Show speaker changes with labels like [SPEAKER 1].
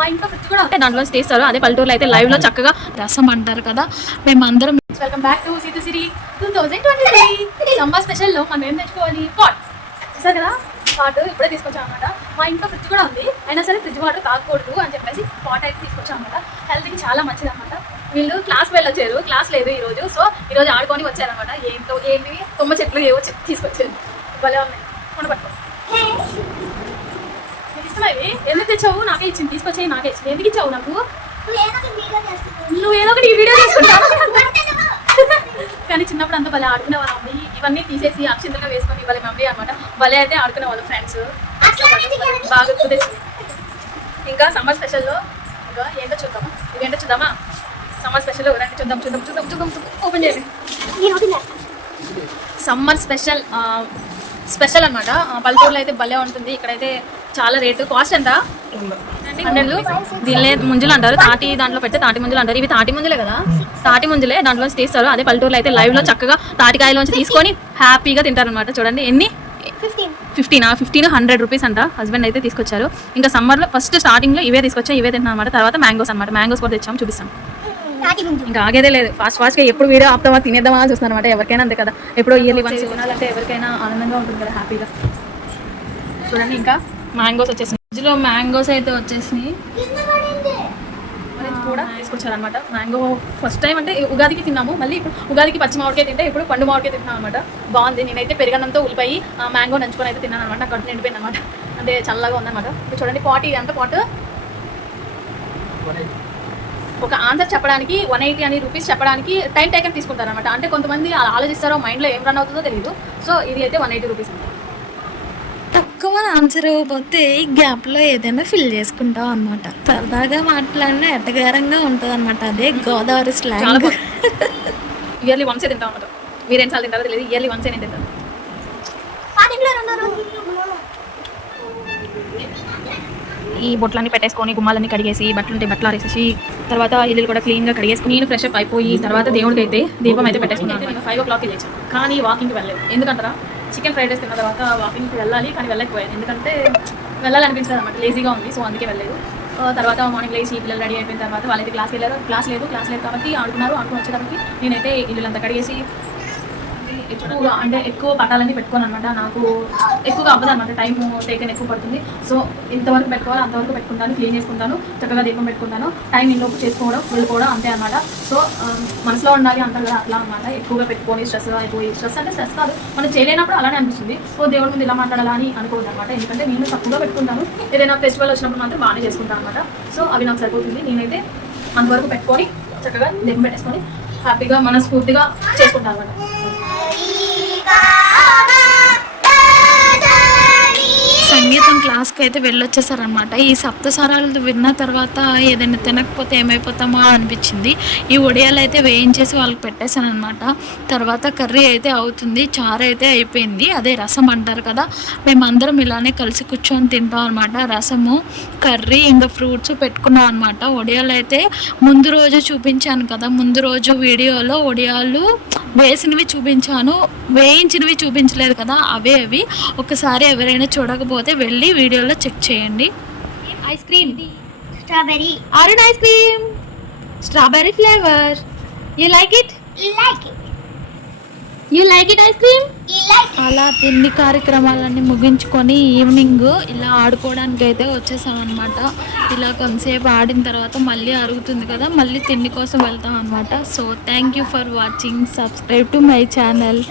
[SPEAKER 1] మా ఇంట్లో ఫ్రిడ్జ్ కూడా అంటే దాంట్లో తీస్తారు. అదే పల్లెటూరులో అయితే లైవ్లో చక్కగా రసం అంటారు కదా. మేము అందరం welcome back to Seetha Siri two thousand twenty three summer స్పెషల్లో మనం ఏం తెచ్చుకోవాలి? పాట్ చూసారు కదా? పాట్ ఇప్పుడే తీసుకొచ్చాం అనమాట మా ఇంట్లో ఫ్రిడ్జ్ కూడా ఉంది. అయినా సరే ఫ్రిడ్జ్ వాటర్ తాగకూడదు అని చెప్పేసి పాట్ అయితే తీసుకొచ్చాం అనమాట హెల్త్కి చాలా మంచిది అనమాట వీళ్ళు క్లాస్ వెళ్ళొచ్చారు. క్లాస్ లేదు ఈ రోజు. సో ఈ రోజు ఆడుకొని వచ్చారనమాట ఏంటో ఏంటి కొమ్మ చెట్లు ఏవో తీసుకొచ్చారు. భలే ఉన్నాయి. కొనపట్టుకో ఎందుకు తెచ్చావు? నాకే ఇచ్చింది తీసుకొచ్చి నాకే ఇచ్చింది. ఎందుకు ఇచ్చావు నాకు? నువ్వు ఏదో ఒకటి వీడియో చేసుకుంటావు? కానీ చిన్నప్పుడు అంతా భలే ఆడుకునే వాళ్ళం అమ్మ. ఈ- ఇవన్నీ తీసేసి అక్షింతలుగా వేసుకొని భలే మమ్మీ అనమాట భలే అయితే ఆడుకునే వాళ్ళు ఫ్రెండ్స్ బాగా ఇంకా సమ్మర్ స్పెషల్లో ఇంకా ఏంటో చూద్దామా? ఇవేంటో చూద్దామా? సమ్మర్ స్పెషల్ రండి చూద్దాం చూద్దాం చూద్దాం చూద్దాం చూద్దాం. ఓపెన్ చేయండి. సమ్మర్ స్పెషల్ స్పెషల్ అనమాట పల్లెటూరులో అయితే భలే ఉంటుంది. ఇక్కడైతే చాలా రేటు. కాస్ట్ ఎంత? హండ్రెడ్లు దీనిలే ముంజులు అంటారు. తాటి దాంట్లో పెడితే తాటి ముంజులు అంటారు. ఇవి తాటి ముంజులే కదా? తాటి ముంజులే దాంట్లో తీస్తారు. అదే పల్లెటూరులో అయితే లైవ్లో చక్కగా తాటికాయలోంచి తీసుకొని హ్యాపీగా తింటారనమాట చూడండి ఎన్ని? ఫిఫ్టీనా ఫిఫ్టీన్ హండ్రెడ్ రూపీస్ అంట. హస్బెండ్ అయితే తీసుకొచ్చారు. ఇంకా సమ్మర్లో ఫస్ట్ స్టార్టింగ్లో ఇవే తీసుకొచ్చా ఇవే తింటున్నాను అనమాట తర్వాత మ్యాంగోస్ అనమాట మ్యాంగోస్ కూడా తెచ్చాం చూపిస్తాం. ఇంకా ఆగేదే లేదు. ఫాస్ట్ ఫాస్ట్గా ఎప్పుడు వీడియో ఆపుతామా తినేద్దామా అని చూస్తున్నాను అనమాట ఎవరికైనా అంతే కదా. ఎప్పుడో ఇయర్లీ వన్స్ తినాలంటే ఎవరికైనా ఆనందంగా ఉంటుంది కదా హ్యాపీగా చూడండి ఇంకా మ్యాంగోస్ వచ్చేసినాయి. ఫ్రిడ్జ్లో మ్యాంగోస్ అయితే వచ్చేసినాయి. కూడా తీసుకొచ్చారనమాట మ్యాంగో ఫస్ట్ టైం అంటే ఉగాదికి తిన్నాము. మళ్ళీ ఇప్పుడు ఉగాదికి పచ్చి మామిడికాయ తింటే ఇప్పుడు పండు మామిడికాయ తింటున్నాం అనమాట బాగుంది. నేనైతే పెరగనంతో ఉల్లిపాయి మ్యాంగో నంచుకొని అయితే తిన్నాను అనమాట కడుపు నిండిపోయింది అనమాట అంటే చల్లగా ఉందన్నమాట. ఇప్పుడు చూడండి పాట్ ఇది ఎంత పాట్ ఒక ఆన్సర్ చెప్పడానికి వన్ ఎయిటీ అని రూపీస్ చెప్పడానికి టైం టేకన్ తీసుకుంటారు అనమాట అంటే కొంతమంది అలా ఆలోచిస్తారో మైండ్లో ఏం రన్ అవుతుందో తెలియదు సో ఇది అయితే వన్ ఎయిటీ రూపీస్
[SPEAKER 2] తక్కువ ఆన్సర్ ఇవ్వకపోతే ఈ గ్యాప్లో ఏదైనా ఫిల్ చేసుకుంటాం అనమాట సరదాగా మాట్లాడినా ఎట్టగారంగా ఉంటుంది అనమాట అదే గోదావరి స్లాంగ్
[SPEAKER 1] ఇయర్లీ వన్సే తింటాం అనమాట మీరు ఎన్నిసార్లు తింటారో తెలియదు ఇయర్లీ వన్సే నేను తింటాను. ఈ బొట్లన్నీ పెట్టేసుకొని గుమ్మాలన్నీ కడిగేసి బట్టలు ఉంటే బట్టలు ఆరేసేసి తర్వాత ఇల్లు కూడా క్లీన్గా కడిగేసుకుని నేను ఫ్రెష్ అప్ అయిపోయి తర్వాత దేవుడికి అయితే దీపం అయితే పెట్టేసుకున్నాను. నేను ఫైవ్ ఓ క్లాక్కి లేచాను కానీ వాకింగ్కి వెళ్ళలేదు. ఎందుకంటారా? చికెన్ ఫ్రైడ్ రైస్ తిన్న తర్వాత వాకింగ్కి వెళ్ళాలి కానీ వెళ్ళకపోయాను ఎందుకంటే వెళ్ళాలనిపించలేదు అనమాట లేజీగా ఉంది సో అందుకే వెళ్ళలేదు. తర్వాత మార్నింగ్ లేచి పిల్లలు రెడీ అయిపోయిన తర్వాత వాళ్ళైతే క్లాస్కి వెళ్ళారు. క్లాస్ లేదు క్లాస్ లేదు కాబట్టి ఆడుకున్నారు ఆడుకుని వచ్చేటప్పటికి నేనైతే ఇల్లులంతా కడిగేసి ఎక్కువగా అంటే ఎక్కువ పట్టాలని పెట్టుకోను అనమాట నాకు ఎక్కువగా అవ్వదు అనమాట టైం టేకన్ ఎక్కువ పడుతుంది. సో ఇంతవరకు పెట్టుకోవాలి అంతవరకు పెట్టుకుంటాను క్లీన్ చేసుకుంటాను చక్కగా దీపం పెట్టుకుంటాను. టైం ఇంలోపు చేసుకోవడం వెళ్ళిపోవడం అంతే అనమాట సో మనసులో ఉండాలి అంటారు కదా అట్లా అనమాట ఎక్కువగా పెట్టుకొని స్ట్రెస్ అయిపోయి స్ట్రెస్ అంటే స్ట్రెస్ కాదు. మనం చేయలేనప్పుడు అలానే అనిపిస్తుంది. సో దేవుడి ముందు ఇలా మాట్లాడాలా అని అనుకోవద్దు అనమాట ఎందుకంటే నేను తక్కువగా పెట్టుకుంటాను. ఏదైనా ఫెస్టివల్ వచ్చినప్పుడు మాత్రం బాగానే చేసుకుంటాను అనమాట సో అవి నాకు సరిపోతుంది. నేనైతే అంతవరకు పెట్టుకొని చక్కగా దీపం పెట్టేసుకొని హ్యాపీగా మనస్ఫూర్తిగా చేసుకుంటాం అనమాట
[SPEAKER 2] సంగీతం క్లాస్కి అయితే వెళ్ళొచ్చేసారనమాట ఈ సప్తస్వరాలు విన్న తర్వాత ఏదైనా తినకపోతే ఏమైపోతామో అనిపించింది. ఈ ఒడియాలు అయితే వేయించేసి వాళ్ళకి పెట్టేశాను అనమాట తర్వాత కర్రీ అయితే అవుతుంది చారు అయితే అయిపోయింది. అదే రసం అంటారు కదా మేమందరం ఇలానే కలిసి కూర్చొని తింటాం అనమాట రసము కర్రీ ఇంకా ఫ్రూట్స్ పెట్టుకున్నాం అనమాట ఒడియాలు అయితే ముందు రోజు చూపించాను కదా ముందు రోజు వీడియోలో ఒడియాలు వేసినవి చూపించాను వేయించినవి చూపించలేదు కదా అవే అవి. ఒకసారి ఎవరైనా చూడకపోతే వెళ్ళి వీడియోలో చెక్ చేయండి.
[SPEAKER 1] Ice cream
[SPEAKER 3] Strawberry.
[SPEAKER 1] Orange ice cream strawberry flavour you like it
[SPEAKER 3] Like it.
[SPEAKER 1] You like it ice cream.
[SPEAKER 2] అలా తిండి కార్యక్రమాలన్నీ ముగించుకొని ఈవినింగ్ ఇలా ఆడుకోవడానికి అయితే వచ్చేసామన్నమాట. ఇలా కొంతసేపు ఆడిన తర్వాత మళ్ళీ అరుగుతుంది కదా మళ్ళీ తిండి కోసం వెళ్తాం అనమాట so thank you for watching subscribe to my channel